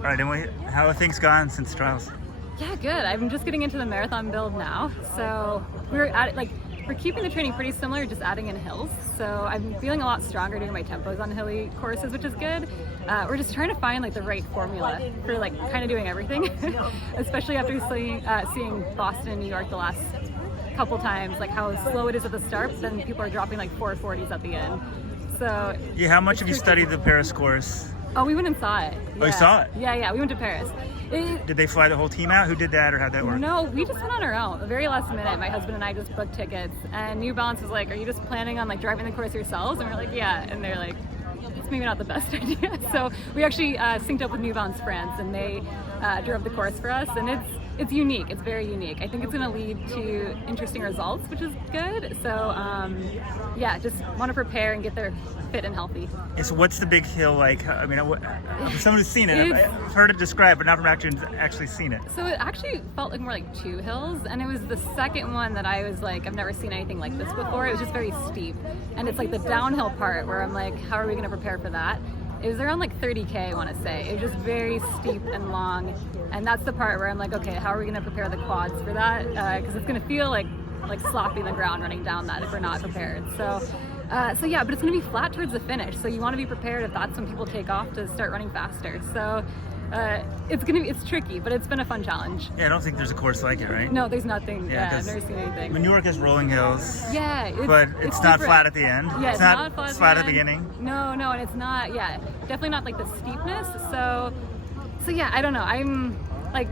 All right, and how have things gone since trials? Yeah, good. I'm just getting into the marathon build now. So we're keeping the training pretty similar, just adding in hills. So I'm feeling a lot stronger doing my tempos on hilly courses, which is good. We're just trying to find the right formula for kind of doing everything, especially after seeing Boston and New York the last couple times, how slow it is at the start, but then people are dropping 440s at the end. So yeah, how much have you studied the Paris course? Oh, we went and saw it. Oh, you saw it? Yeah, we went to Paris. Did they fly the whole team out? Who did that, or how'd that work? No, we just went on our own. The very last minute, my husband and I just booked tickets, and New Balance was like, "Are you just planning on driving the course yourselves?" And we're like, "Yeah," and they're like, "It's maybe not the best idea." So we actually synced up with New Balance France, and they drove the course for us, and it's unique. It's very unique. I think it's going to lead to interesting results, which is good. So yeah, just want to prepare and get there fit and healthy. Yeah, so what's the big hill like? I mean, for someone who's seen it, I've heard it described, but not from actually seen it. So it actually felt more like two hills, and it was the second one that I was I've never seen anything like this before. It was just very steep, and it's the downhill part where I'm how are we going to prepare for that? It was around 30K, I want to say. It was just very steep and long, and that's the part where I'm okay, how are we going to prepare the quads for that? Because it's going to feel like slopping the ground running down that if we're not prepared. So yeah, but it's going to be flat towards the finish, so you want to be prepared if that's when people take off to start running faster. So it's tricky, but it's been a fun challenge. Yeah, I don't think there's a course like it, right? No, there's nothing. Yeah, I've never seen anything. New York has rolling hills. Yeah, but it's not flat at the end. Yeah, it's not flat at the beginning. No, and it's not. Yeah, definitely not the steepness. So yeah, I don't know. I'm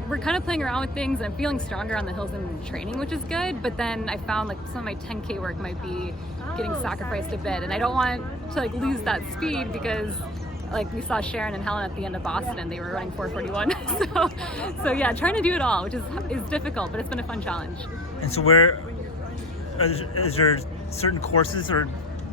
we're kind of playing around with things, and I'm feeling stronger on the hills in training, which is good. But then I found some of my 10K work might be getting sacrificed a bit, and I don't want to lose that speed because we saw Sharon and Helen at the end of Boston, and they were running 441. so yeah, trying to do it all, which is difficult, but it's been a fun challenge. And so is there certain courses or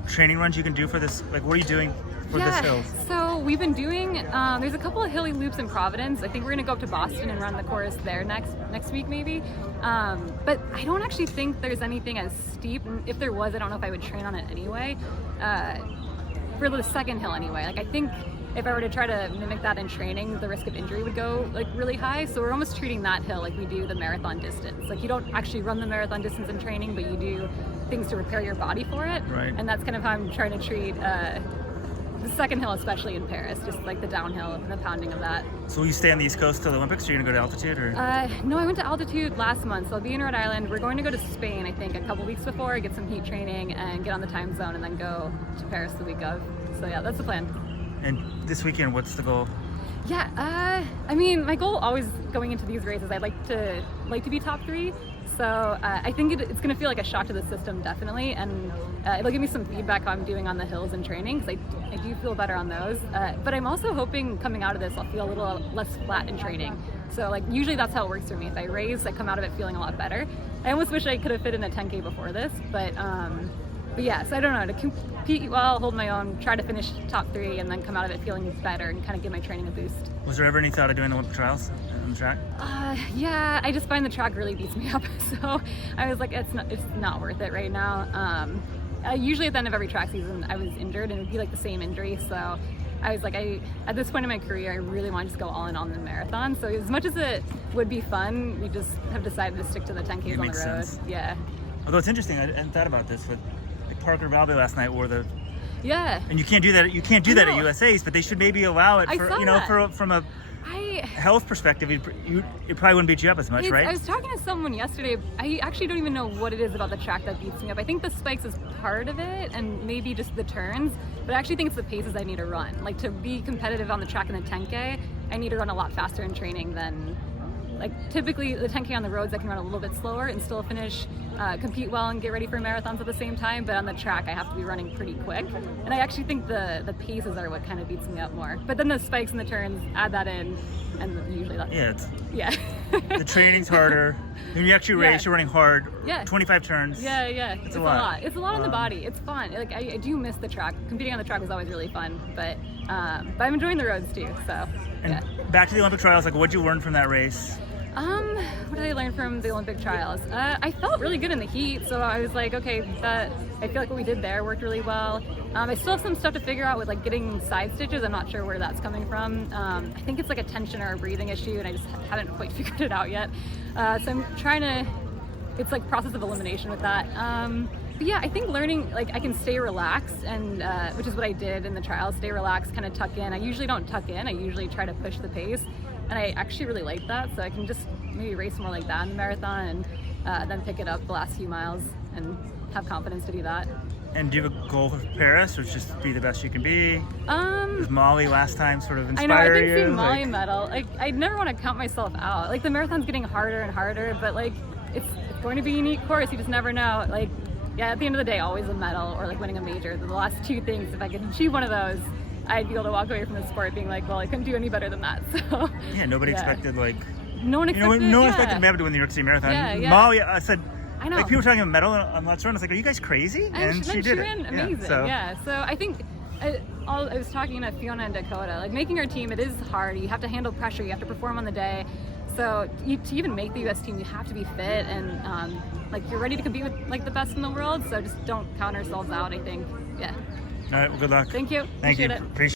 training runs you can do for this? What are you doing for this hill? So we've been doing, there's a couple of hilly loops in Providence. I think we're going to go up to Boston and run the course there next week maybe. But I don't actually think there's anything as steep. If there was, I don't know if I would train on it anyway. For the second hill anyway. I think if I were to try to mimic that in training, the risk of injury would go really high. So we're almost treating that hill like we do the marathon distance. You don't actually run the marathon distance in training, but you do things to prepare your body for it. Right. And that's kind of how I'm trying to treat the second hill, especially in Paris, just the downhill and the pounding of that. So will you stay on the East Coast till the Olympics, or are you going to go to altitude? Or? No, I went to altitude last month, so I'll be in Rhode Island. We're going to go to Spain, I think, a couple weeks before, get some heat training and get on the time zone, and then go to Paris the week of. So yeah, that's the plan. And this weekend, what's the goal? Yeah, I mean, my goal always going into these races, I'd like to be top 3. So I think it's going to feel like a shock to the system, definitely, and it'll give me some feedback how I'm doing on the hills and training, because I do feel better on those. But I'm also hoping coming out of this, I'll feel a little less flat in training. So usually that's how it works for me. If I race, I come out of it feeling a lot better. I almost wish I could have fit in a 10K before this, but yeah, so I don't know, to compete well, hold my own, try to finish top 3, and then come out of it feeling better and kind of give my training a boost. Was there ever any thought of doing the Olympic trials on the track? Yeah, I just find the track really beats me up, so I was it's not worth it right now. Usually at the end of every track season, I was injured, and it would be the same injury, so I was at this point in my career, I really want to just go all in on the marathon. So as much as it would be fun, we just have decided to stick to the 10Ks on the road. Sense. Yeah. Although it's interesting, I hadn't thought about this, but Parker Valby last night wore the. Yeah. And you can't do that. You can't do that at USA's, but they should maybe allow it for from a health perspective. It probably wouldn't beat you up as much, right? I was talking to someone yesterday. I actually don't even know what it is about the track that beats me up. I think the spikes is part of it, and maybe just the turns. But I actually think it's the paces I need to run. To be competitive on the track in the 10K, I need to run a lot faster in training than. Typically the 10K on the roads I can run a little bit slower and still finish, compete well and get ready for marathons at the same time, but on the track I have to be running pretty quick, and I actually think the paces are what kind of beats me up more. But then the spikes and the turns, add that in, and usually that's the training's harder. When you actually race, you're running hard. Yeah. 25 turns. Yeah. It's a lot. It's a lot on the body. It's fun. I do miss the track. Competing on the track was always really fun, but I'm enjoying the roads too. So. And back to the Olympic trials, what'd you learn from that race? What did I learn from the Olympic trials? I felt really good in the heat, so I was like, okay, I feel like what we did there worked really well. I still have some stuff to figure out with like getting side stitches. I'm not sure where that's coming from. I think it's like a tension or a breathing issue, and I just haven't quite figured it out yet. So I'm trying to, it's like process of elimination with that. But yeah, I think learning, like I can stay relaxed, and which is what I did in the trials, stay relaxed, kind of tuck in. I usually don't tuck in, I usually try to push the pace. And I actually really like that, so I can just maybe race more like that in the marathon, and then pick it up the last few miles and have confidence to do that. And do you have a goal for Paris, or just be the best you can be? Was Molly last time sort of inspire you? I know, I think seeing Molly medal, like I never want to count myself out. Like the marathon's getting harder and harder, but like it's going to be a unique course, you just never know. Like, yeah, at the end of the day, always a medal or like winning a major. The last two things, if I could achieve one of those, I'd be able to walk away from the sport being like, well, I couldn't do any better than that. So yeah, nobody expected like no one expected no one expected Mab to win the New York City Marathon. Yeah. Molly, I said, I know. like people were talking about medal on Let's Run. I was like, are you guys crazy? And she did it. Amazing. So I think I was talking to Fiona and Dakota. Like making our team, it is hard. You have to handle pressure. You have to perform on the day. So to even make the U.S. team, you have to be fit and like you're ready to compete with like the best in the world. So just don't count ourselves out. I think. Yeah. All right. Well, good luck. Thank you. Thank you. Appreciate it. Appreciate